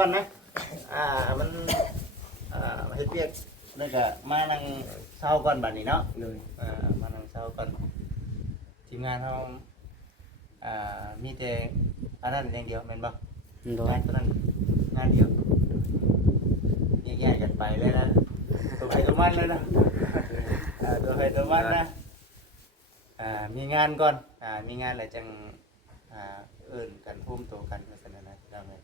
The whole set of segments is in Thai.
ก่อนนะมันเฮ็ดเวียกนั่นก็มานั่งเช้าก่อนบัดนี้เนาะเลยมานั่งเช้าก่อนทีมงานเฮามีแต่อันนั้นอย่างเดียวแม่นบ่งานตัวนั้นงานเดียวแยกๆกันไปเลยนะตัวใครตัวมันเลยนะตัวใครตัวมันนะมีงานก่อนมีงานแล้วจังเอิ้นกันพุ่มโตกันว่าซั่นนะพี่น้องเอ้ย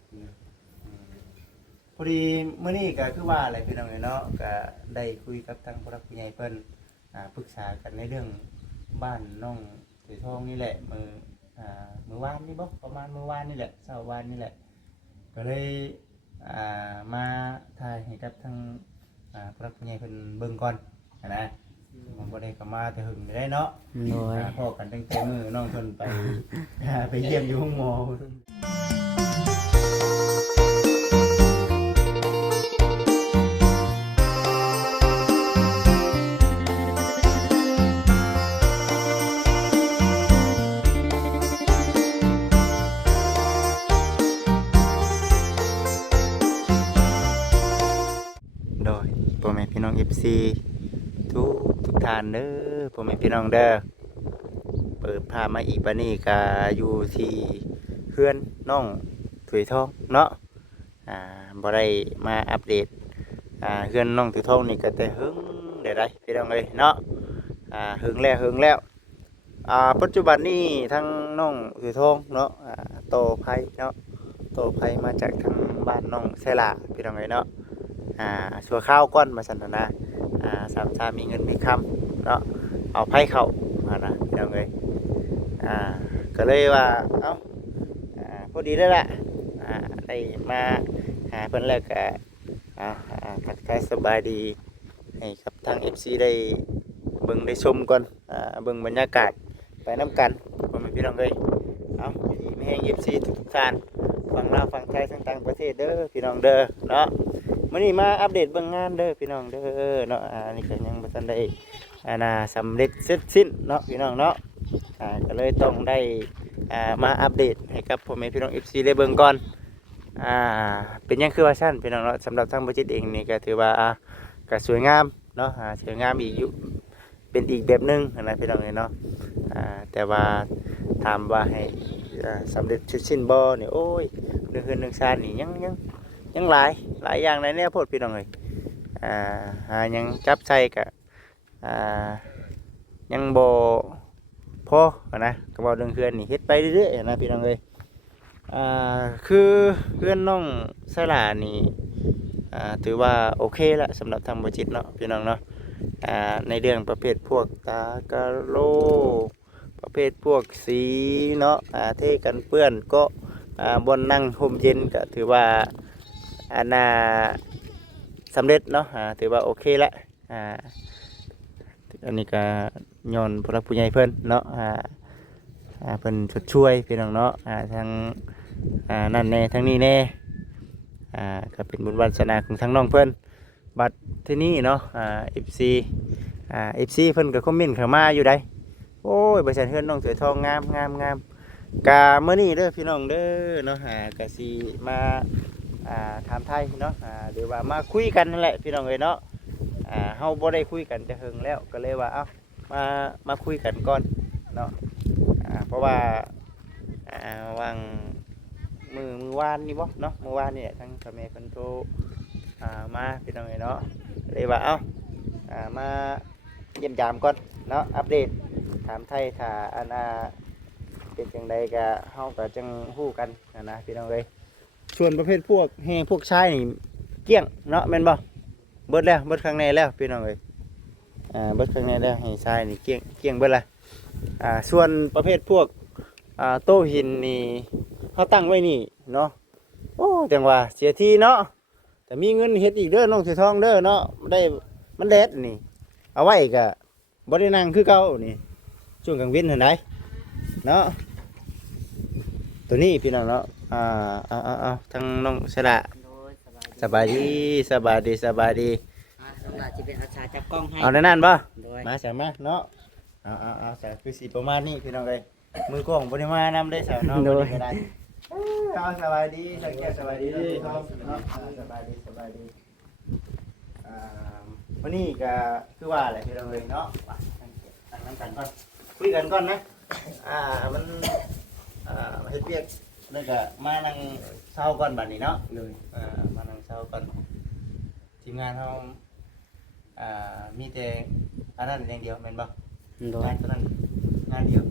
พอดีมื้อนี้ก็คือว่าอะไรพี่น้องเอ้ยเนาะก็ได้คุยกับทางผู้รักผู้ใหญ่เพิ่นปรึกษากันในเรื่องบ้านน้องถือทองนี่แหละมื้อวานนี่บ่ประมาณมื้อวานนี่แหละเช้าวานนี่แหละก็เลยมาถ่ายให้กับทางผู้รักผู้ใหญ่เพิ่นเบิ่งก่อนนะมันบ่ได้เข้ามาแต่หึงได้เนาะพอกันตั้งแต่มื้อน้องเพิ่นไปเยี่ยมอยู่ห้องหมอโดยพ่อแม่พี่น้อง FC ทุกท่านเด้อพ่อแม่พี่น้องเด้อเปิดภาพมาอีกปานนี้ก็อยู่ที่เฮือนน้องถุยทองเนาะบ่ได้มาอัปเดตเฮือนน้องถุยทองนี่ก็แต่หึงได้พี่น้องเอ้ยเนาะหึงแล้วปัจจุบันนี้ทั้งน้องถุยทองเนาะโตไผเนาะโตไผมาจากทางบ้านน้องไสลาพี่น้องเอ้ยเนาะชั่วข้าวก้อนมาสั่นนะสามชามีเงินมีคำเนาะเอาไพ่เข้านะพี่น้องเอ้ยก็เลยว่าเอ้าพอดีได้ละได้มาหาเพิ่นแล้วก็ทักทายสบายดีให้กับทาง FC ได้เบิ่งได้ชมก่อนเบิ่งบรรยากาศไปน้ำกันพ่อแม่พี่น้องเอ้ยเอ้าดีไม่แห้ง FC ทุกท่านฝั่งลาวฝั่งไทยต่างประเทศเด้อพี่น้องเด้อเนาะมื้อนี้มาอัปเดตเบิ่งงานเด้อพี่น้องเด้อเนาะนี่ก็ยังบ่ทันได้สำเร็จเสร็จสิ้นเนาะพี่น้องเนาะก็เลยต้องได้มาอัปเดตให้กับพ่อแม่พี่น้อง FC ได้เบิ่งก่อนเป็นยังคือว่าซั่นพี่น้องเนาะสำหรับทางบ่จิตเองนี่ก็ถือว่าก็สวยงามเนาะสวยงามอีกอยู่เป็นอีกแบบนึงนะพี่น้องเนาะแต่ว่าถามว่าให้สำเร็จเสร็จสิ้นบ่นี่โอ้ยเรื่องเฮือนเรื่องซ่านนี่ยังหลายอย่างในแนวโพดพี่น้องเลยยังจับใส่กับยังบ่พอนะก็บอกเรื่องเพื่อนนี่เฮ็ดไปเรื่อยๆนะพี่น้องเลยคือเพื่อนน้องไสลานี่ถือว่าโอเคละสำหรับทางบ่จิตเนาะพี่น้องเนาะในเรื่องประเภทพวกตากะโลประเภทพวกสีเนาะเทกันเปื้อนก็บนนั่งห่มเย็นก็ถือว่าสำเร็จเนาะถือว่าโอเคละอันนี้ก็ย้อนผู้รักผู้ใหญ่เพิ่นเนาะเพิ่นช่วยพี่น้องเนาะทางนั่นแน่ทางนี้แน่ก็เป็นบุญวาสนาของทางน้องเพิ่นบัดที่นี่เนาะFC เพิ่นก็คอมเมนต์เข้ามาอยู่ได้โอ้ยบริษัทเฮือนน้องสวยทองงามกะมื้อนี้เด้อพี่น้องเด้อเนาะกะสิมาถามไทยเนาะหรือว่ามาคุยกันนั่นแหละพี่น้องเอ้ยเนาะเฮาบ่ได้คุยกันจะหึงแล้วก็เลยว่าเอ้ามาคุยกันก่อนเนาะเพราะว่าวางมือวานนี่บ่เนาะมื้อวานนี่ทางพ่อแม่เพิ่นโทรมาพี่น้องเอ้ยเนาะเลยว่าเอ้ามาเยี่ยมยามก่อนเนาะอัปเดตถามไทยถ้าเป็นจังใดก็เฮาก็จังฮู้กันนะพี่น้องเอ้ยส่วนประเภทพวกแห่พวกชายนี่เกี้ยงเนาะแม่นบ่เบิดข้างในแล้วพี่น้องเอ้ยเบิดข้างในแล้วให้ชายนี่เกี้ยงเบิดละส่วนประเภทพวกโต๊ะหินนี่เฮาตั้งไว้นี่เนาะโอ้จังว่าเสียทีเนาะแต่มีเงินเฮ็ดอีกเด้อน้องสิทองเด้อเนาะได้มันแดดนี่เอาไว้ก็บ่ได้นั่งคือเก่านี่ช่วงกลางวันหั่นไดเนาะตัวนี้พี่น้องเนาะทั้งน้องสระสบายดีสำหรับจะเป็นอาชาจับกล้องให้เอานั่นบ่มาใส่มาเนาะใส่คือสีประมาณนี้พี่น้องเลยมือกล้องบริมานำได้สาวน้องก็ได้ เอาสบายดีสังเกตสบายดีครับเนาะสบายดีสบายดีวันนี้ก็คือว่าอะไรที่เราเลยเนาะตั้งน้ำกันก่อนคุยกันก่อนนะมันเฮ็ดเวียกแล้วก็มานั่งเช้าก่อนบัดนี้เนาะเลยมานั่งเช้าก่อนทีมงานเขามีแต่อันนั้นอย่างเดียวแม่นบ่งานตัวนั้นงานเดียว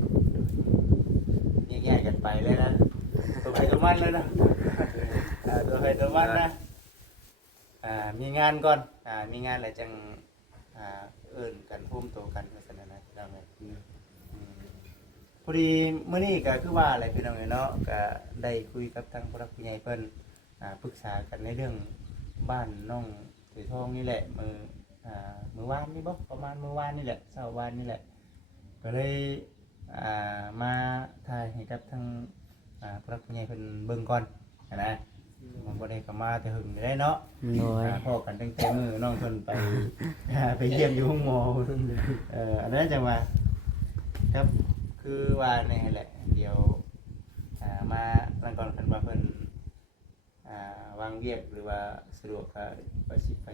แยกๆกันไปเลยนะตัวใครตัวมันเลยนะตัวใครตัวมันนะมีงานก่อนมีงานอะไรจังเอิ้นกันพุ่มโตกันลักษณะนั้นพี่น้องเอ้ยพอดีมื้อนี้ก็คือว่าอะไรพี่น้องเอ้ยเนาะก็ได้คุยกับทางผู้รักผู้ใหญ่เพิ่นปรึกษากันในเรื่องบ้านน้องถือทองนี่แหละมื้อวานนี่บ่ประมาณมื้อวานนี่แหละเช้าวานนี่แหละก็เลยมาถ่ายให้กับทางผู้รักผู้ใหญ่เพิ่นเบิ่งก่อนนะมันบ่ได้เข้ามาแต่หึงได้เนาะพอกันตั้งแต่มื้อน้องเพิ่นไปเยี่ยมอยู่ห้องหมออันนั้นจังว่าครับคือว่านี่แหละเดี๋ยวมาตั้งก่อนเพิ่นว่าเพิ่นวางเวียกหรือว่าสะดวกก็ว่าสิไป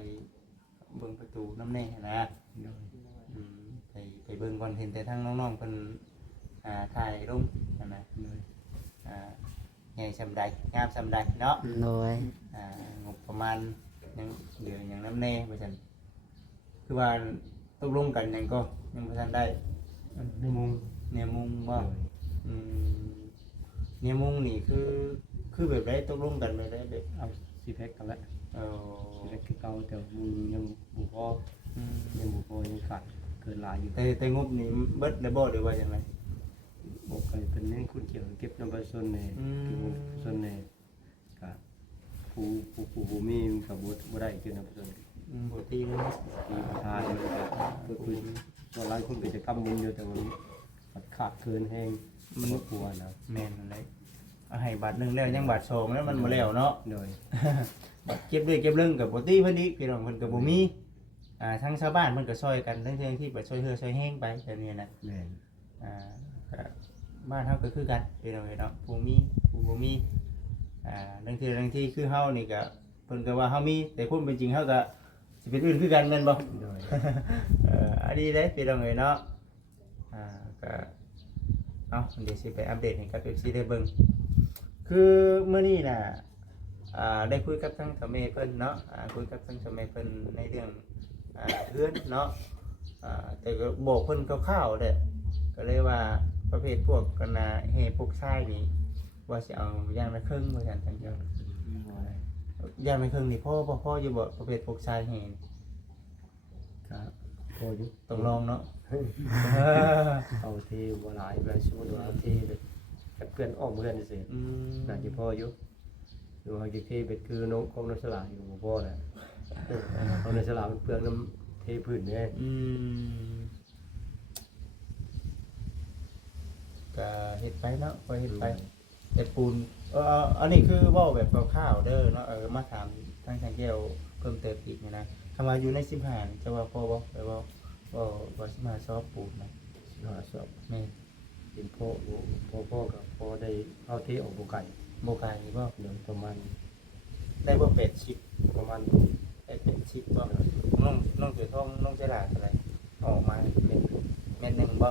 เบิ่งประตูน้ำแน่นะไปเบิ่งก่อนเห็นแต่ทั้งน้องๆเพิ่นถ่ายรูปนะใหญ่สำใดงามสำใดเนาะโดยงบประมาณยังเหลืออย่างน้ำแน่ว่าซั่นคือว่าตกลงกันยังก็ยังบ่ทันได้เนี่ยมุงบ่เนี่ยมุงนี่คือแบบได้ตกลงกันไปได้แบบเอาสิแพ็คกันแล้วสิแพ็คคือเก่าแต่มึงยังบ่พอยังขาดเกินหลายอยู่แต่งบนี่เบิดได้บ่หรือว่าจังได๋บอกกันเป็นเรื่องคุณเกี่ยวเก็บน้ำผสมในส่วนในกับผู้มีกับบ่ได้เกี่ยวน้ำผสมบ่ตีเลยมีประธานก็คือส่วนหลายคนกิจกรรมบุญอยู่แต่มันขาดเกินแห้งมันกลัวนะแม่นอะไรให้บาทนึงแล้วยังบาท2แล้วมันบ่แล้วเนาะโดยบัดเก็บด้วยเก็บเรื่องกับบ่ตีเพิ่นอีกพี่น้องเพิ่นก็บ่มีทั้งชาวบ้านเพิ่นก็ช่วยกันทั้งที่ไปช่วยเฮือช่วยแห้งไปแบบนี้นะแม่นก็บ้านเฮาก็คือกันพี่น้องเนาะผู้มีผู้บ่มีบางทีคือเฮานี่ก็เพิ่นก็ว่าเฮามีแต่ความเป็นจริงเฮาก็สิเป็นอื่นคือกันแม่นบ่โดยอันนี้เด้พี่น้องเนาะก็เดี๋ยวสิไปอัปเดตให้กับ FC ได้เบิ่งคือมื้อนี้น่ะได้คุยกับทางเฒ่าแม่เพิ่นเนาะคุยกับทางเฒ่าแม่เพิ่นในเรื่องเรือนเนาะแต่ก็บอกเพิ่นคร่าวๆเด้อก็เลยว่าประเภทพวกกันเฮพวกทรายนี่ว่าสิเอาย่างละครึ่งว่าซั่นจังซี่ย่างละครึ่งนี่พ่ออยู่บ่ประเภทพวกทรายเฮครับพออยู่ต้องลองเนาะเอาเทบ่หลายไปสมมุติว่าเทแบบเพื่อนอ้อมเพื่อนซื่อน่าจะพออยู่หรือว่าจะเทเป็ดคือน้องของน้องสลาอยู่บ่พอแหละเอาน้องสลาเปลืองน้ำเทพื้นเนี่ยก็เฮ็ดไปเนาะก็เฮ็ดไปแต่ปูนอันนี้คือเว้าแบบคร่าวๆเด้อเนาะมาถามทางช่างแก้วเพิ่มเติมอีกนะคำว่าอยู่ใน15จะว่าพอบ่ไปว่าสิมาซอบปูนนะสอบแม่เป็นพ่อกับพ่อได้เอาเทออกบ่ไก่บ่เดี๋ยวประมาณได้บ่80ประมาณได้80บ่น้องถือทองน้องใช้หลาเท่าไหร่ออกมาเม็ดนึงบ่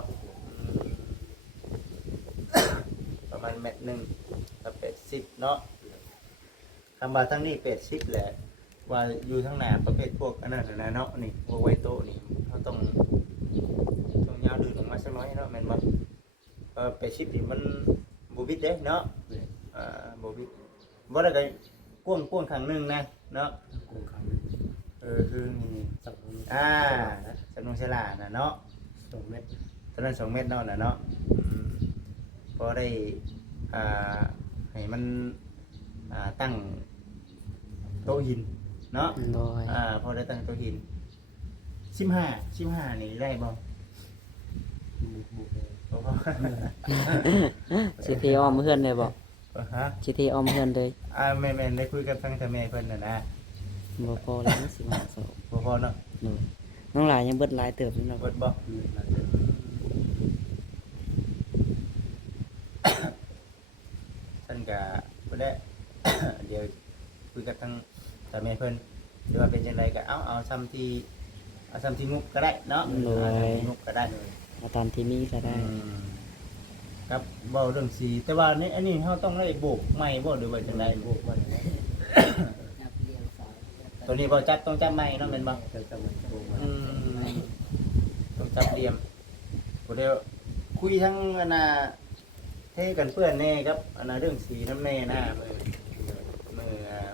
ประมาณเม็ดนึงก็80เนาะคำว่าทั้งนี้80แหละว่าอยู่ทั้งหน้าประเภทพวกอันนั้นนะเนาะนี่พวกไวโตนี่เฮาต้องยาวดึงออกมาสักน้อยเนาะแม่นบ่80นี่มันบ่บิดเด้เนาะบ่บิดบ่ได้ก็กว้างข้างนึงนะเนาะกว้างข้างคือนี่สักสนุนเสลาน่ะเนาะ2 เมตรตอนนั้น2 เมตรเนาะเนาะพอได้ให้มันตั้งโต๊ะหินเนาะพอได้ตั้งโต๊ะหิน15นี่ได้บ่สิทีอ้อมเพื่อนเลยบ่สิทีอ้อมเพื่อนเลยแม่ได้คุยกับทางแม่เพิ่นน่ะนะบ่พอแล้วสิมาสอบบ่พอเนาะน้องหลายยังเบิดหลายเติบอยู่เนาะเบิดบ่ท่านก็ แต่แม่เพิ่นหรือว่าเป็นจังไดก็เอาซ้ำที่งบก็ได้เนาะเอาซ้ำที่งบก็ได้ เอาตามที่มีก็ได้ ครับเว้าเรื่องสีแต่ว่านี่อันนี้เฮาต้องได้โบกใหม่บ่หรือว่าจังได โบกมัน ตัวนี้บ่จัดต้องจับใหม่เนาะแม่นบ่ จะมันโบกมัน ต้องจับเหลี่ยมบ่ได้คุยทั้งอันน่ะเทกันเปื้อนแน่ครับอันน่ะเรื่องสีน้ำแน่นะเ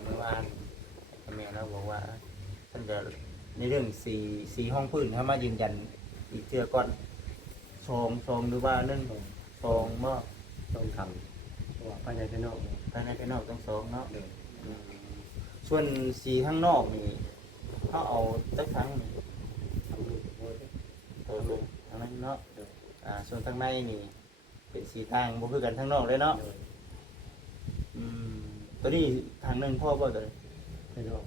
มื่อวานแม่เราบอกว่าเพิ่นก็ในเรื่องสีห้องพื้นเฮามายืนยันอีกเทื่อก่อนชงหรือว่า1 2บ่ ต้องทำเพราะว่าภายในภายนอก ภายในภายนอกต้องสองเนาะส่วนสีข้างนอกนี่เขาเอาตั้งครั้งนี่ ทำลูกโบย ตัวลงทางนั้นเนาะส่วนทางในนี่เป็นสีต่างบ่คือกันทางนอกเลยเนาะตัวนี้ทางหนึงพ่อบ่ตัว ภายนอก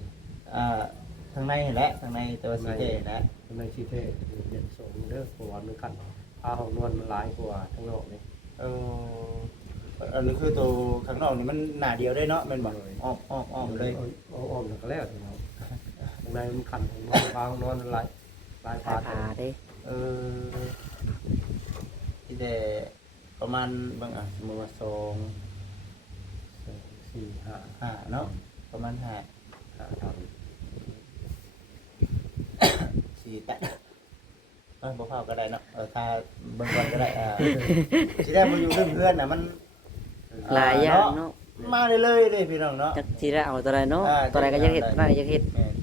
ทางในแหละทางในตัวสีแดงนะ ทำไมชีเท่เย็นสมเด้อเพราะว่ามันกันผ้าห้องนวลมันหลายกว่าข้างนอกนี่ อันนี้คือตัวข้างนอกนี่มันหนาเดียวได้เนาะแม่นบ่อ้อมเลย อ้อมแล้วก็แล้วข้างในมันขันผ้าห้องนวลมันหลาย สาย ผ้า ผาเด้ ที่แต่ประมาณบางสมมุติว่า4 5เนาะประมาณ5 5ทำ สีแตะบ่เผาก็ได้เนาะถ้าเบิ่งก่อนก็ได้สิได้บ่อยู่เรื่องเพื่อนน่ะมัน หลายอย่างเนาะ มาเลยพี่น้องเนาะ จักสิได้เอาตัวใดเนาะตัวใดก็อยากเฮ็ดตัวใดอยากเฮ็ด แม่น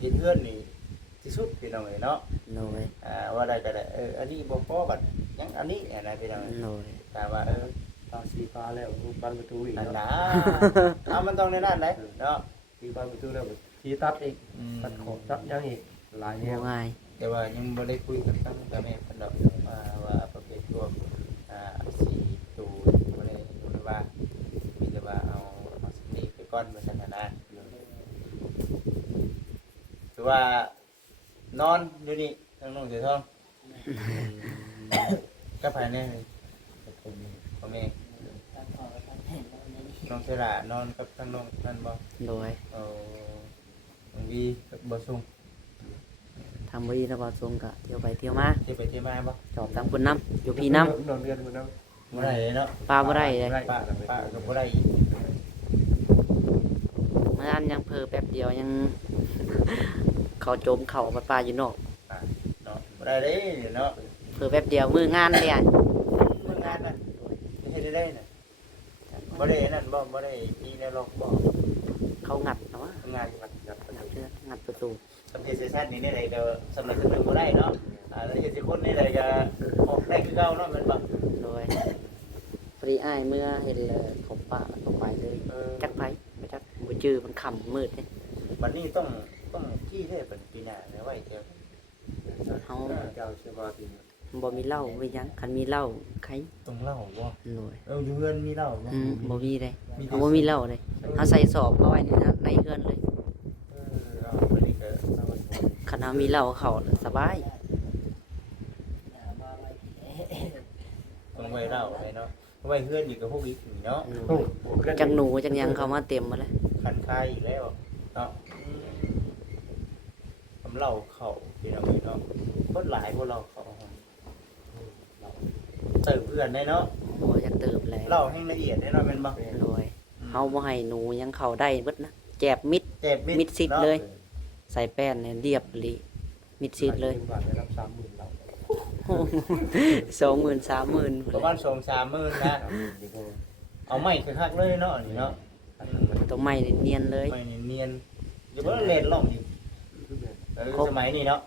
เฮ็ดเพื่อนนี่ที่สุดพี่น้องเอ้ยเนาะ โดย ว่าได้ก็ได้อันนี้บ่พอบัดยังอันนี้นะพี่น้อง โดย แต่ว่าตาสีฟ้าแล้วบ้านประตูอีก นั่น แล้ว นะมันต้องในนั้นได้เนาะ สีบ้านประตูแล้วสีตัดอีกตัดขอบตัดยังอีกหลายแน บ่ ว ง่าย แต่ว่ายังบ่ได้คุยกับทางแม่เพิ่นดอกว่าประเภทพวกสีตูบ่ได้ว่ามีแต่ว่าเอาสติไปก่อนว่าซั่นน่ะนะคือว่านอนอยู่นี่ทางน้องเสือทองก็ภายในพ่อแม่น้องเสระนอนกับทางน้องนั่นบ่ โดย น้องวีกับบ่ซุง ทำบ่ดีนะบ่ทรงก็เที่ยวไปเที่ยวมา เที่ยวไปเที่ยวมาบ่ จอบตามคนนำอยู่พี่นำ นอนเรียนมันน้ บ่ได้เลยเนาะ ปลาบ่ได้เลย ป้าก็บ่ได้อีก เมื่ออันยังเผลอแป๊บเดียวยัง เขาโจมเข้าปลาอยู่นอก เนาะบ่ได้เด้เนาะ เผลอแป๊บเดียวมืองานเลยอ่ะ มื้องานน่ะเฮ็ดได้น่ะบ่ได้นั่นบ่ได้มีแนวล็อกบ่ เขางัดเนาะ งาน งัดประตู สำเร็จเซสชั่นนี้ได้ก็สำเร็จสำเร็จบ่ได้เนาะแล้วเฮ็ดสิคนนี่ได้ก็ออกได้คือเก่าเนาะแม่นบ่ โดยปรีอ้ายเมื่อเห็นเลยเขาปะเขาไปเลยจักไผไม่จักบ่จื้อมันค่ำมืดเด้ บัดนี้ต้องขี้ได้เป็นปีหน้าแล้วไว้เถอะ เฮา เจ้าเชื่อว่าที บ่มีเหล้าบ่หยังคันมีเหล้าใคร ต้องเล่าบ่ โดย อยู่เฮือนมีเล่าบ่ บ่มีเลยเฮาบ่มีเหล้าเลยเฮาใส่สอบเอาไว้ในนั้นในเฮือนเลย เอาบัดนี้ก็เอาไว้ คันเฮามีเหล้าเข้าสบาย ต้องไว้เล่าไว้เนาะไว้เฮือนอยู่กับพวกอีกเนาะ จังหนูจังหยังเข้ามาเต็มหมดแล้ว ขันคายอีกแล้วเนาะทำเล่าเข้าพี่น้องเนาะคนหลายบ่เราเข้าเติมเพื่อนได้เนาะ โอ้อยากเติบแล้ว เล่าให้ละเอียดได้เนาะแม่นบ่ โดยเฮาบ่ให้หนูยังเข้าได้เบิดนะแจบมิด เจ็บ มิดซิดเลย ใส่แป้นเนี่ยเรียบหลีมิดซิดเลย บาทได้รับ30,000เรา 20,000 30,000 ประมาณ 2-3 มื้อนะเอาไม้คักๆเลยเนาะนี่เนาะ ต้องไม้เนียนๆเลย ไม้เนียนๆอยู่บ่เล่นล่องอีกสมัยนี้เนาะ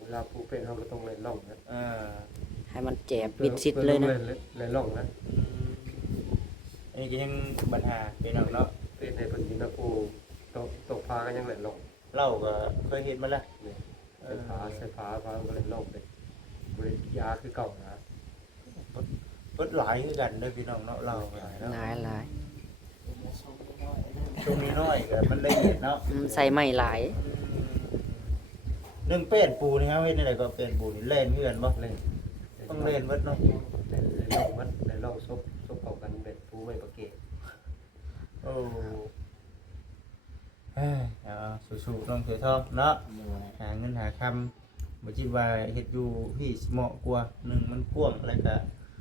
เวลาผู้เป็นเขาก็ต้องเล่นล่องนะ ให้มันแจบมิดซิดเลยนะ เล่นล่องนะ อันนี้ก็ยังปัญหาพี่น้องเนาะ เป็นในปัจจุบันผู้ตกพาก็ยังเล่นล่อง เล่าก็เคยเห็นมาแล้ว ใส่ฟ้าก็เล่นล่องเลยบริยาคือเก่านะ เปิดหลายคือกันเด้อพี่น้องเนาะเล่าหลายเนาะ หลาย ช่วงนี้น้อยก็มันละเอียดเนาะ ใส่ไม้หลาย เรื่องเป็นปูนี่ครับเฮ็ดได้ก็เป็นปูนี่เล่นเฮือนบ่ เล่น ต้องเล่นเบิดเนาะ เล่นล่องมันเล่นล่องซบเข้ากันเป็นผู้ไม่ประเกต โอ้ เอาสู้ๆน้องเสือทองเนาะหาเงินหาคำบ่คิดว่าเฮ็ดอยู่พี่สิเหมาะกว่าหนึ่งมันกว้างแล้วก็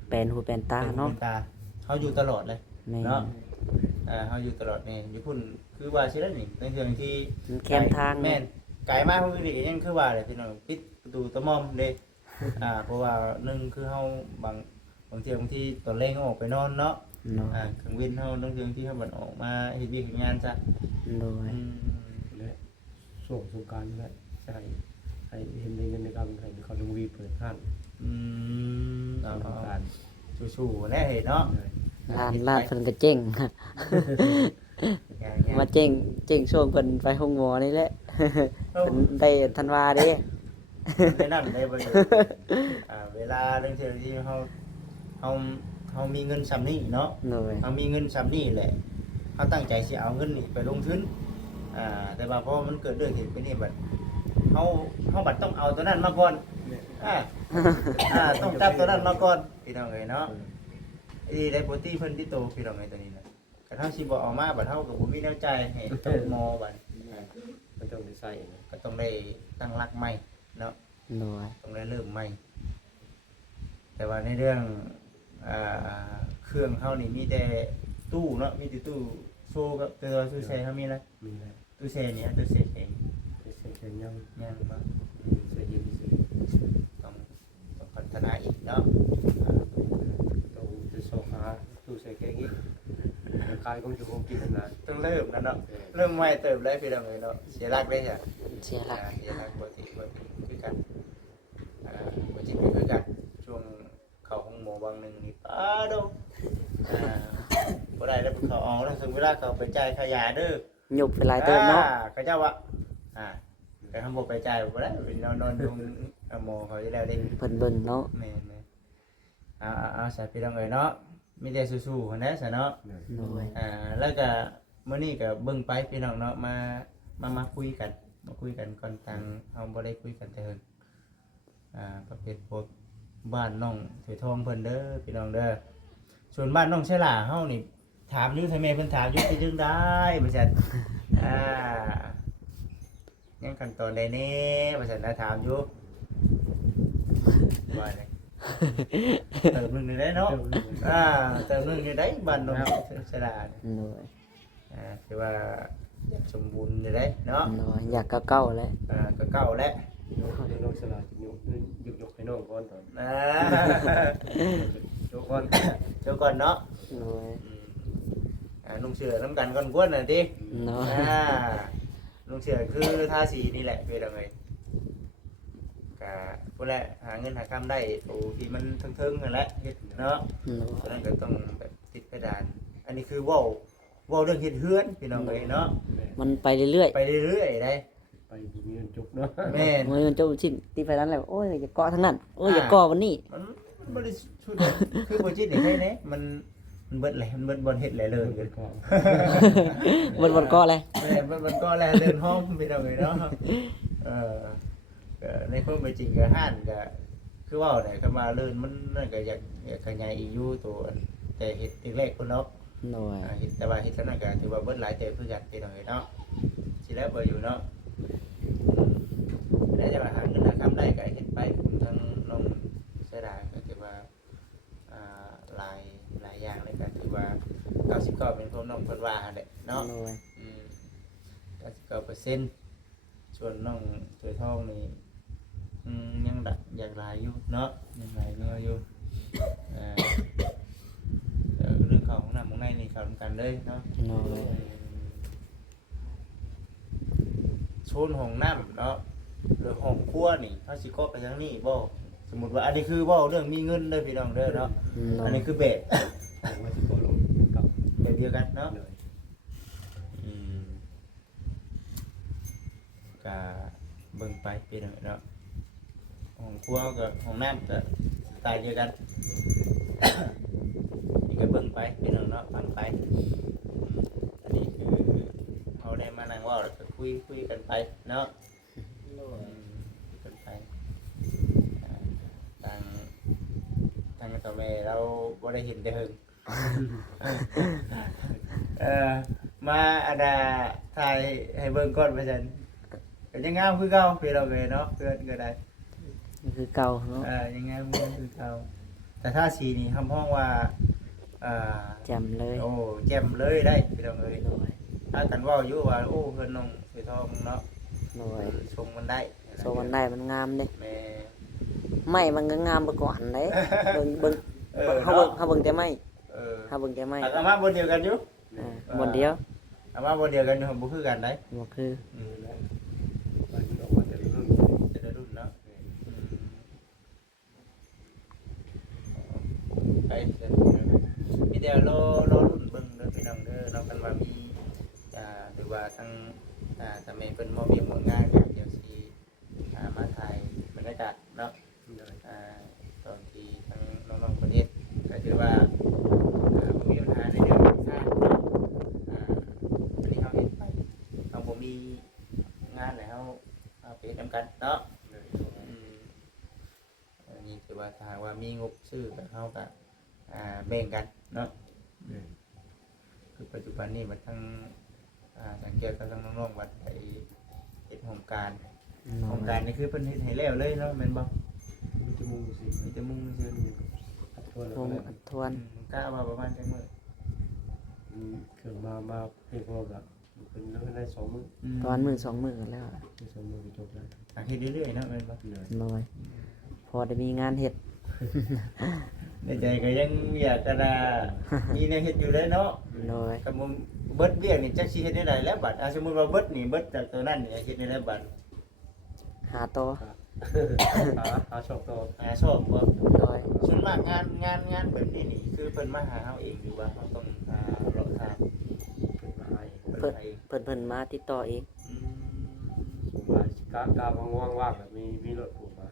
แปลนหูแปลนตาเนาะ ป็ตาเขาอยู่ตลอดเลย แม่ เนาะเขาอยู่ตลอดนี่อยู่พุ่นคือว่าสิได้นี่ในเรื่องที่ มันแคมทาง แม่นไกลมากเพิ่นนี่ก็ยังคือว่าเลยพี่น้องปิดประตูตะม่อมเด้เพราะว่าหนึ่งคือเฮาบางทีตอนแรกเฮาออกไปนอนเนาะ เนาะ กลางเว้นเฮาบางทีเฮาบัดออกมาเฮ็ดเวียกเฮ็ดงานซะ โดย และช่วงสงกรานต์นี่แหละจะให้เห็นในเงินในกำให้เขาลงวีเปิดห้าง เอา สงกรานต์ สู้ๆแน่เห็นเนาะ ร้านเพิ่นก็เจ๊ง มาเจ๊งช่วงเพิ่นไปห้องหมอนี่แหละ เพิ่นได้ธันวาเด้ ได้นั่นได้บ่อยู่เวลาเรื่องที่เฮามีเงินซำนี้เนาะ โดย เฮามีเงินซำนี้แหละเฮาตั้งใจสิเอาเงินนี่ไปลงทุนแต่ว่าพอมันเกิดเรื่องเหตุเป็นนี่บัดเฮาบัดต้องเอาตัวนั้นมาก่อนต้องจับตัวนั้นมาก่อนพี่น้องเอ้ยเนาะได้โปรตีเพิ่นที่โตพี่น้องเอ้ยตัวนี้น่ะกระทั่งสิบ่เอามาบัดเฮาก็บ่มีแนวใจให้กับหมอบัด มันต้องได้ใส่นะ ก็ต้องได้ตั้งหลักใหม่เนาะ โดย ต้องได้เริ่มใหม่แต่ว่าในเรื่องเครื่องเฮานี่มีแต่ตู้เนาะมีแต่ตู้โซ่กับตัวตู้แช่เฮามีนะ มีแล้ว ตู้แช่นี่ตู้แช่เอง เส้นแขนยัง แม่นบ่ เสื้อยืดสี ต้องพัฒนาอีกเนาะ ต้องจะโซฟาตู้ใส่แกงอีกกายก็อยู่คงกินนาน ต้องเริ่มนะเนาะเริ่มใหม่เติมได้พี่น้องเอ้ยเนาะเสียหลักได้จ้ะ เสียหลัก เสียหลักบ่ติคือกันบ่ติคือกันช่วงเข้าห้องหมอบางหนึงนี่ป้าดงบ่ได้แล้วเขาเอาแล้วถึงเวลาเขาไปจ่ายค่ายาเด้อ ยุบไปหลายเติมเนาะ เขาเจ้าว่าแต่ทำบ่ไปจ่ายบ่ได้ไปนอนดูหมอเขาจะแล้วได้ เพิ่นเบิ่งเนาะ แม่นๆใส่พี่น้องเอ้ยเนาะมีแต่สู้ๆหั่นแหละซะเนาะ โดย แล้วก็มื้อนี้ก็เบิ่งไปพี่น้องเนาะมาคุยกันก่อนทางเฮาบ่ได้คุยกันแต่เฮิงประเภทพวกบ้านน้องถวยทองเพิ่นเด้อพี่น้องเด้อส่วนบ้านน้องใช่ล่ะเฮานี่ถามอยู่ทำไมเพิ่นถามอยู่สิจึงได้บ่ซั่นยังขั้นตอนใดแน่บ่ซั่นถามอยู่ว่าไดเติมนึงได้เนาะเติมนึงได้บ้านน้องใช่ล่ะ โดย คือว่าอยากสมบูรณ์ได้เนาะ โดยอยากเก่าๆแล้ว ก็เก่าแล้ว น้องสลาดยกให้น้องก่อนตอน โชว์ก่อนโชว์ก่อนเนาะ โดย นุ่งเสือน้ำกันก้อนก้วนน่ะดิ เนาะ นุ่งเสือคือทาสีนี่แหละเป็นอะไรก็พวกแหละหาเงินหาคำได้โอ้ที่มันเทิงๆนั่นแหละเนาะ โด เพราะ ย นั้นก็ต้องแบบติดเพดานอันนี้คือว่าวเรื่องเฮ็ดเฮือนพี่น้องเอ้ยเนาะ มันไปเรื่อย ไปเรื่อยๆได้ ไปบุญเงินจุกเนาะ แม่น ๆมันจะชิ้นตีไปนั้นแหละโอ้ยอย่าเกาะทั้งนั้นโอ้ยอย่าเกาะวันนี้ มันบ่ได้ชุดเดียวคือบ่จิตนี่ให้แน่มันเบิดแหละมันเบิดบ่เฮ็ดแหละเลย เงินก่อน มันเกาะเลย แม่มันก็แลเดินห้องพี่น้องเอ้ยเนาะก็ในความเป็นจริงก็ห้านก็คือว่าเนี่ยก็มาเลื่นมันนั่นก็อยากขยายอีกอยู่ตัวแต่เฮ็ดทีแรกพุ่นเนาะ โดย เฮ็ดแต่ว่าเฮ็ดแล้วนั่นก็ถือว่าเบิดหลายเติบคือกันพี่น้องเอ้ยเนาะสิแล้วบ่อยู่เนาะแล้วจะมาหาเงินหาคำได้ก็เฮ็ดไปทั้งน้องเสียดายก็ถือว่าหลายอย่างเลยก็ถือว่า99เป็นความน้องเพิ่นว่าหั่นแหละเนาะ โดย 99%ส่วนน้องถวยทองนี่ยังอยากหลายอยู่เนาะยังหลายเงออยู่เรื่องของน้ำของในนี่เขาทำกันเลยเนาะ โดย โซนห้องน้ำเนาะหรือห้องครัวนี่เขาสิก็ไปทางนี้บ่สมมุติว่าอันนี้คือบ่เรื่องมีเงินเด้อพี่น้องเด้อเนาะ โด อัน ย นี้คือเบส ว่าจะโตลงกับ แบบเดียวกันเนาะ เลย ก็เบิ่งไปเป็นจังไดเนาะห้องครัวกับห้องน้ำก็สไตล์เดียวกัน นี่ก็เบิ่งไปเป็นจังเนาะฟังไปอันนี้คือเขาได้มานั่งเว้าแล้วก็คุยกันไปเนาะกันไปทางต่อแม่เราบ่ได้เห็นแต่หึง มาอันน่ะถ่ายให้เบิ่งก่อนว่าซั่นก็ยังงามคือเก่าพี่เราเลยเนาะเพื่อนก็ได้ นี่คือเก่าเนาะ ยังงามคือเก่าแต่ถ้าสีนี่คำห้องว่าอ่า แจ่มเลย โอ้แจ่มเลยได้พี่เราเลย โดย ถ้ากันเว้าอยู่ว่าโอ้เพิ่นน้องสีทองเนาะ โดย ชมมันได้ โซมันได้มันงามเด้ แม่ ไม่มันก็งามไปก่อนเด้เบิ่งเบิ่ง เออ เฮาเบิ่งเฮาเบิ่งแต่ไม่ เออ เฮาเบิ่งแต่ไม่ เอามาบนเดียวกันอยู่ บนเดียว เอามาบนเดียวกันอยู่บ่คือกันได้ บ่คือ นี่แหละไปออกมาแต่ละรุ่น แต่ละรุ่นเนาะไปมีแต่รอรุ่นเบิ่งเด้อพี่น้องเด้อเนาะกันว่ามีหรือว่าทั้งถ้าแม่เพิ่นบ่มีผลงานก็เดี๋ยวสิมาถ่ายบรรยากาศเนาะตอนที่ทั้งน้องๆคนนี้ก็ถือว่าบ่มีปัญหาในเรื่องสร้างเนาะอันนี้เฮาเฮ็ดไปเฮาบ่มีงานแล้วเอาไปเฮ็ดนำกันเนาะอันนี้ถือว่าถ้าหากว่ามีงบซื้อก็เฮาก็แบ่งกันเนาะคือปัจจุบันนี้มันทั้งสังเกตกับทั้งน้องๆวัดไปเฮ็ดโครงการนี่คือเพิ่นเฮ็ดให้แล้วเลยเนาะแม่นบ่ มีจมูกสิ มีแต่มุงซื่อ อัดทั่วแล้ว วง ก็เลย อัดทวน กล้าว่าประมาณจังมื้อ เกิดมาเพลงพอกับเป็นเรื่องได้2 มื้อ ตอนมือ2มื้อแล้ว ที่2 มื้อก็จบแล้ว เฮ็ดเรื่อยๆเนาะแม่นบ่ เลย โดยพอได้มีงานเฮ็ด ในใจก็ยังอยากจะมีแนวเฮ็ดอยู่เลยเนาะ โดย กับมุมเบิดเวียกนี่จักสิเฮ็ดได้ไดแล้วบัดสมมุติว่าเบิดนี่เบิดจากตัวนั้นนี่เฮ็ดได้แล้วบัด หาต่อ หาชอบต่อ ชอบบ่ โดย ส่วนมากงานแบบนี้นี่คือเพิ่นมาหาเฮาเองหรือว่าเฮาต้องเลาะทาง เป็นมาให้ เพิ่นไป เพิ่นมาติดต่อเอง ผมว่ากาว่างๆแบบมีรถผมมา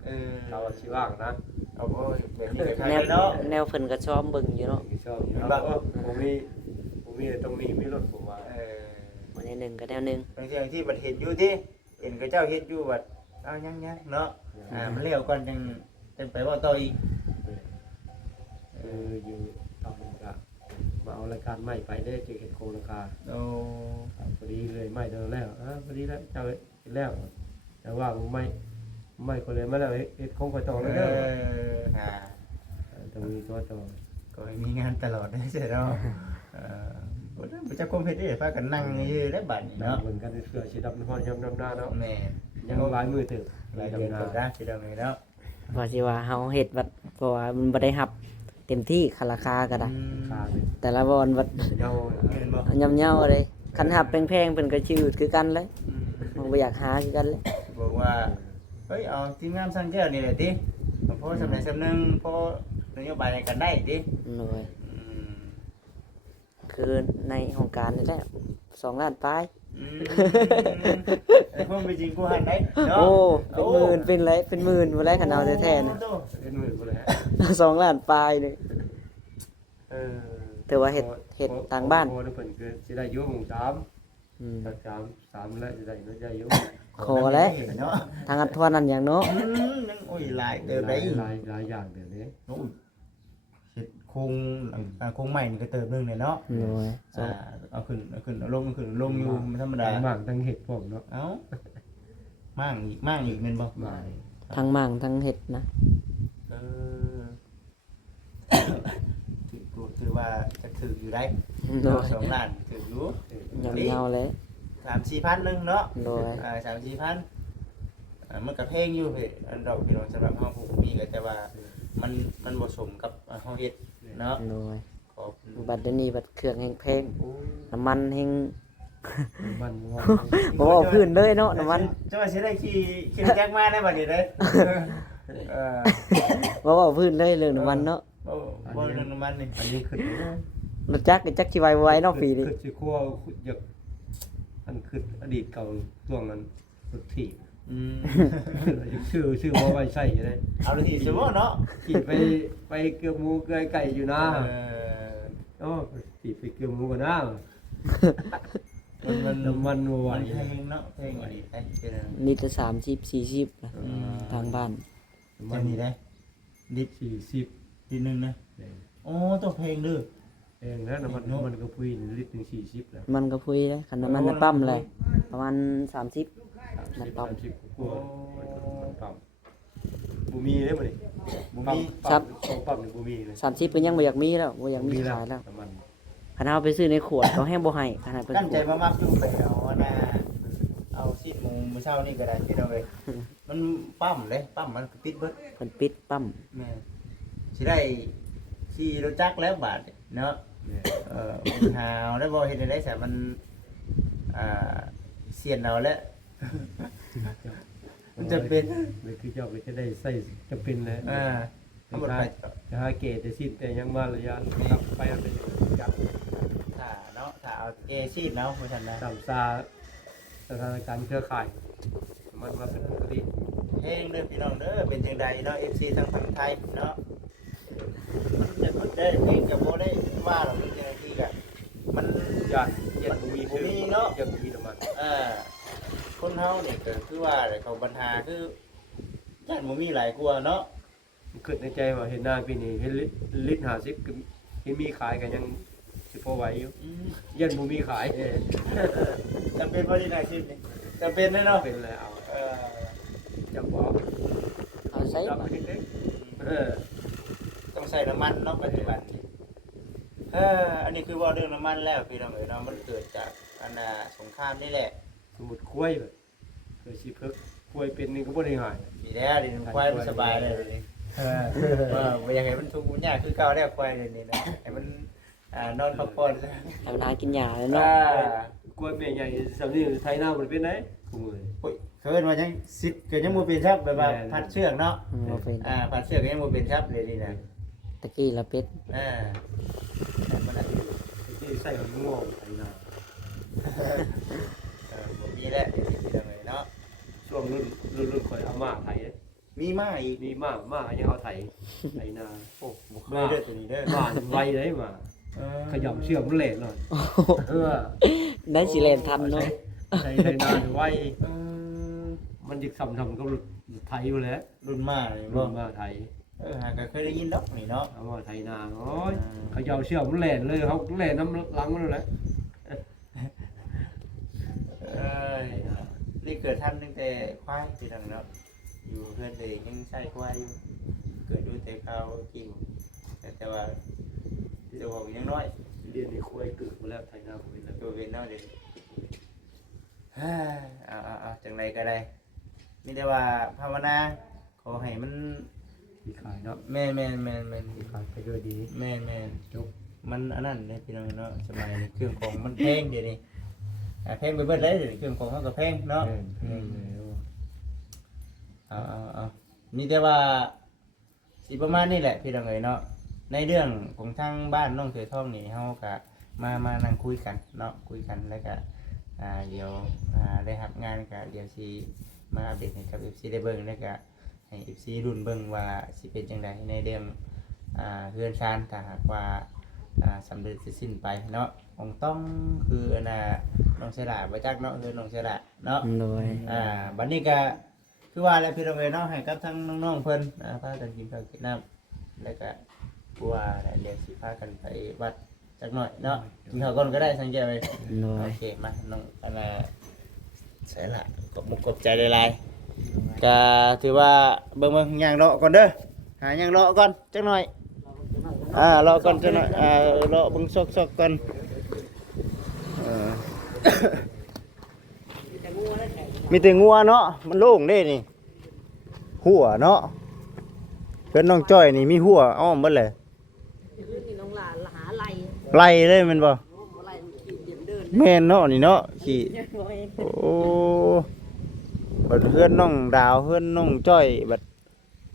กาว่าสิว่างนะ เอาบ่แบบนี้ก็คล้าย แนว กันเนาะ แนวเพิ่นก็ชอบเบิ่งอยู่เนาะ ชอบอยู่แล้วผมมีตรงนี้มีรถผมมา วันนี้หนึ่งก็แนวหนึง บางทีที่บัดเห็นอยู่ที่เห็นเขาเจ้าเฮ็ดอยู่บัดเอายังๆเนาะมันแล้วก่อนจังไปเว้าต่ออีก คืออยู่ทำกะมาเอารายการใหม่ไปได้จึงเห็นโครงราคา โอ้ พอดีเลยใหม่เดินแล้วพอดีแล้วเจ้าเห็นแล้วแต่ว่าไม่คนเลยมาแล้วเฮ็ดโครงไปต่อแล้วเด้อต้องมีตัวต่อ ก็มีงานตลอดได้ใช่เนาะบ่ได้บ่จักคมเฮ็ดได้พากันนั่งอยู่ได้บัดนี่ เนาะ เนาะ เหมือนกันเสือสีดำนอนยำน้ำหน้าเนาะ แม่ ยังลายมือถึง หลา ลาย ย เดือน ดำนา ก็ได้สิดอกนี่เนาะ ว่าสิว่าเฮาเฮ็ดบัดเพราะว่ามันบ่ได้รับเต็มที่คาราคาก็ได้ คาเป็น แต่ละบอนบัด เยา เห็นบ่ ย่ำเยาเลยคันหับแพงๆเพิ่นก็ชื่อคือกันเลยมันบ่อยากหาคือกันเลย บอกว่าเฮ้ยเอาทีมงานสร้างแก้วนี่แหละติพอสำเร็จสำนึงพอนโยบายกันได้ติ หน่วยคือในโครงการนี่แหละ2 ล้านปลาย ไอ้พวกเป็นจริงกูหันได้เนาะ โอ้เป็นหมื่นเป็นหมื่นบ่ได้คันเอาแท้ๆนะ เป็นมือกูเลย 2 ล้านปลายนี่แต่ว่าเฮ็ดต่างบ้าน โอ้นี่เพิ่นคือสิได้อยู่หมู่3 อืม 3แล้วสิได้เนาะได้อยู่ ขอแล้ว เนาะ ทางอัดทวนนั่นอย่างเนาะ ยังโอ้ยหลายเติมได้ หลายอย่างเดี๋ยวนี้ โอ้ยเฮ็ดโครงใหม่นี่ก็เติมนึงเนี่ยเนาะ หน่วย เอาขึ้นเอาลงอยู่ธรรมดา บางทั้งเห็ดพวกเนาะ เอ้ามั่งอีกแม่นบ่ บาง ทั้งมั่งทั้งเฮ็ดนะ เออถือว่าจะถืออยู่ได้ โดย 2 ล้านถืออยู่ ย่ำเยาเลย 3-4,000นึงเนาะ โดย 3-4,000มันก็แพงอยู่เฮ้ยอันดอกพี่น้องสำหรับเฮาผู้มีก็แต่ว่ามันบ่สมกับเฮาเฮ็ดเนาะ โดย ขอบ บัดเดี๋ยวนี้บัดเครื่องแฮงแพงน้ำมันแฮง มัน บ่ว่าพื้นเลยเนาะน้ำมัน จะว่าสิได้ขี่รถจักรมาได้บัดนี้เด้เออ บ่ว่าพื้นเลยเรื่องน้ำมันเนาะ บ่เรื่องน้ำมันนี่ อันนี้ขึ้น รถจักรนี่จักสิไวๆเนาะปีนี้ ขึ้นสิคั่วอยากอันขึ้นอดีตเก่าช่วงนั้นรถถีบ ชื่อว่าไว้ใส่ได้ เอาเลยทีสมมุติเนาะ ขี่ไปเกลือหมูเกลือไก่อยู่นะโอ้ขี่ไปเกลือหมูกันนะ มัน น้ำมันไหว เพลงเนาะเพลงอดีตได้เป็น ลิตร30 40นะทางบ้าน มันนี่ได้ดิ 40 ดินึงนะโอ้ตัวเพลงเด้อ เองนะน้ำมันก็พุยลิตรนึง40แล้ว มันก็พุยเลยคันน้ำมันน่ะปั๊มเลยประมาณ30 มันปั๊ม 30กว่ามันปั๊มบ่มีเด้บ่นี่ บ่มี ปั๊มของปั๊มนี่บ่มีเลย 30ก็ยังบ่อยากมีแล้วบ่อยากมีขายแล้ว น้ำมัน คันเอาไปซื้อในขวดเขาแห้งบ่ให้ขนาดเพิ่น ตั้งใจมามักอยู่ไปเอาอันน่ะเอาซีดหมูมื้อเช้านี่ก็ได้พี่น้องเอ้ยมันปั๊มเลยปั๊มมันก็ปิดเบิด เพิ่นปิดปั๊ม แม่สิได้ขี่รถจักรแล้วบาดเนาะ เนี่ย มันหาวแล้วบ่เฮ็ดได้ซะมันอ่าเสียนเอาแล้ว มันจะเป็น มันคือเจ้าก็จะได้ใส่จะเป็นแล้ว ทั้งหมดไป จะหาเกตแต่สิ้นแต่ยังมาระยะรับไปเอาไปจับ ถ้าเนาะถ้าเอาเอซีดเนาะว่าซั่นนะ ตามซาสถานการณ์เครือข่ายมันมาเป็นปกติ เพลงเด้อพี่น้องเด้อเป็นจังใดเนาะ FC ทางฝั่งไทยเนาะจะพูดได้เพลงก็บ่ได้ว่าหรอกนี่จังซี่ก็มัน ญาติบ่มีชื่อญาติบ่มีน้ำมัน คนเฮานี่ก็คือว่าเขาปัญหาคือญาติบ่มีหลายกว่าเนาะ มันคิดในใจว่าเห็นหน้าปีนี้เห็นลิตร50ก็เห็นมีขายกันยังสิพอไหวอยู่ญาติบ่มีขาย จำเป็นบ่ได้ได้สิจำเป็นแน่เนาะ เป็นแล้ว เออ จังบ่ เอาใส่ จับไปเล็กต้องใส่น้ำมันเนาะปัจจุบันนี้อันนี้คือว่าเรื่องน้ำมันแล้วพี่น้องเอ๋ยเนาะมันเกิดจากอันน่ะสงครามนี่แหละ สมมุติคุ้ยแบบเคยสิเพิกคุ้ยเป็นนี่ก็บ่ได้หาย ดีแล้วดิควายมันสบายเลยนี่บ่อยากให้มันทุกข์มันยากคือเก่าแล้วควายเดี๋ยวนี้นะให้มันนอนพักผ่อนซะ เอานากินยาแล้วเนาะ กล้วยแม่ใหญ่สำนี้ไทยหน้าบ่ได้เป็นไดกูมื้อ โอ้ยเขาเอิ้นว่ายังสิทธิ์ก็ยังบ่เป็นครับแบบว่าพัดเชือกเนาะ บ่เป็น พัดเชือกก็ยังบ่เป็นครับเลยนี่นะ ตะกี้ละเป็ด แต่มันอาจจะ ที่ใส่มันง่วงไทยหน้า บ่มีแล้วเดี๋ยวนี้พี่น้องเอ๋ยเนาะ ช่วงรุ่นข่อยเอามาไทย มีมาอีก นี่มายังเอาไทยไทยหน้า โอ้บ่เคยเด้อตัวนี้เด้อ มาไวเลยมาขยับเชือกมันเละหน่อยเออ ได้สิแล่นทันเนาะ ไทยหน้าไวมันจิกทำก็ไทยอยู่แล้ว รุ่นมาเลยบ่ รุ่นมาไทย หาก็เคยได้ยินดอกนี่เนาะ เอามาไทยนาโอ้ยเขาจะเอาเชือกมันแหล่นเลยเขาแหล่นน้ำลังมันเลยแหละ นี่เกิดทันตั้งแต่ควายพี่น้องเนาะอยู่เพื่อนเด็กยังใช้ควายอยู่เกิดดูแต่เขากิ่งแต่ว่าเดี๋ยวผมยังน้อย เรียนในคุยตึกมาแล้วไทยนาคุยแล้ว ตัวเป็นน้อยเด็กเอาจังไรก็ได้มีแต่ว่าภาวนาขอให้มัน มีขายเนาะ แม่น มีขายไปด้วยดี แม่นจบมันอันนั้นเนี่ยพี่น้องเนาะสมัยนี้เครื่องของมันแพงเดี๋ยวนี้แพงไปเบิดเลยเดี๋ยวนี้เครื่องของเขาก็แพงเนาะ แพงเลย เอานี่แต่ว่าสิประมาณนี้แหละพี่น้องเอ๋ยเนาะในเรื่องของทางบ้านน้องเสือทองนี่เฮาก็มานั่งคุยกันเนาะคุยกันแล้วก็เดี๋ยวได้รับงานก็เดี๋ยวสิมาอัปเดตให้กับ FC ได้เบิ่งแล้วก็ให้ FC รุ่นเบิ่งว่าสิเป็นจังไดในเรื่องเฮือนชานถ้าหากว่าสำเร็จเสร็จสิ้นไปเนาะของต้องคือน้องเสยดาบ่จักเนาะคือน้องเสยดาเนาะ โดย บัดนี้ก็คือว่าแล้วพี่น้องเอ๋ยเนาะให้กับทั้งน้องๆเพิ่นพากันกินข้าวกินน้ำแล้วก็กลัวเดี๋ยวสิพากันไปวัดจักหน่อยเนาะกินข้าวก่อนก็ได้สังเกตไว้ โดย โอเคมาน้องใส่ละกบมุกกบใจหลายๆก็ถือว่าเบิ่งย่างเลาะก่อนเด้อหาย่างเลาะก่อนจักหน่อยเลาะก่อนจักหน่อยเลาะเบิ่งซอกๆก่อนมีแต่งัวเนาะมันโล่งเด้นี่หัวเนาะเพิ่นน้องจ้อยนี่มีหัวอ้อมเบิดเลย นี่น้องหลานหาไหล ไล่เลยแมันบ่ ไหลขี่เดินเดิน แม่นเนาะนี่เนาะขี่โอ้บัดเพื่อนน้องดาวเพื่อนน้องจ้อยบัด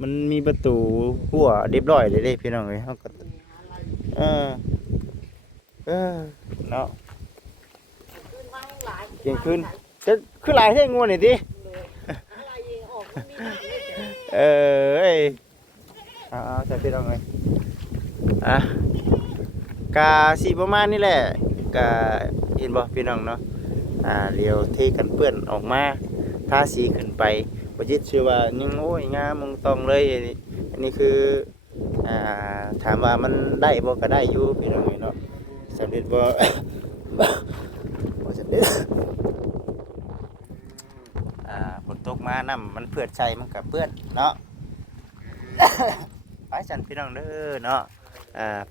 มันมีประตูหัวเรียบร้อยเลยเด้พี่น้องเอ้ยเฮาก็เนาะเที่ยงคืนจะคือหลายแท้งัวนี่ติเอ้ยเอาใส่พี่น้องเอ้ยกะสิประมาณนี้แหละกะเห็นบ่พี่น้องเนาะเดี๋ยวเทกันเปื้อนออกมาทาสีขึ้นไปบ่จิตชื่อว่ายังโอ้ยงามมงตองเลยอันนี้คือถามว่ามันได้บ่ก็ได้อยู่พี่น้องเนาะ สำเร็จบ่ บ่สำเร็จฝนตกมาน้ำมันเปื้อนใส่มันก็เปื้อนเนาะ ไปจันพี่น้องเด้อเนาะ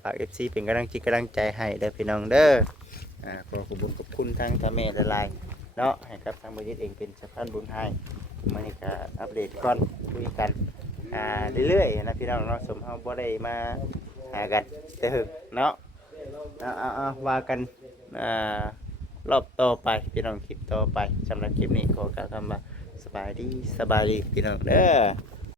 ฝาก FC เป็นกำลังจิตกำลังใจให้เด้อพี่น้องเด้อขอขอบคุณทางท่าแม่ละลายเนาะให้กับทางบริษัทเองเป็นสะพานบุญให้มื้อนี้ก็อัปเดตก่อนคุยกันเรื่อยๆนะพี่น้องเนาะสมเฮาบ่ได้มาหากันแต่หึกเนาะเอาว่ากันรอบต่อไปพี่น้องคลิปต่อไปสำหรับคลิปนี้ขอกล่าวคำว่าสบายดีพี่น้องเด้อ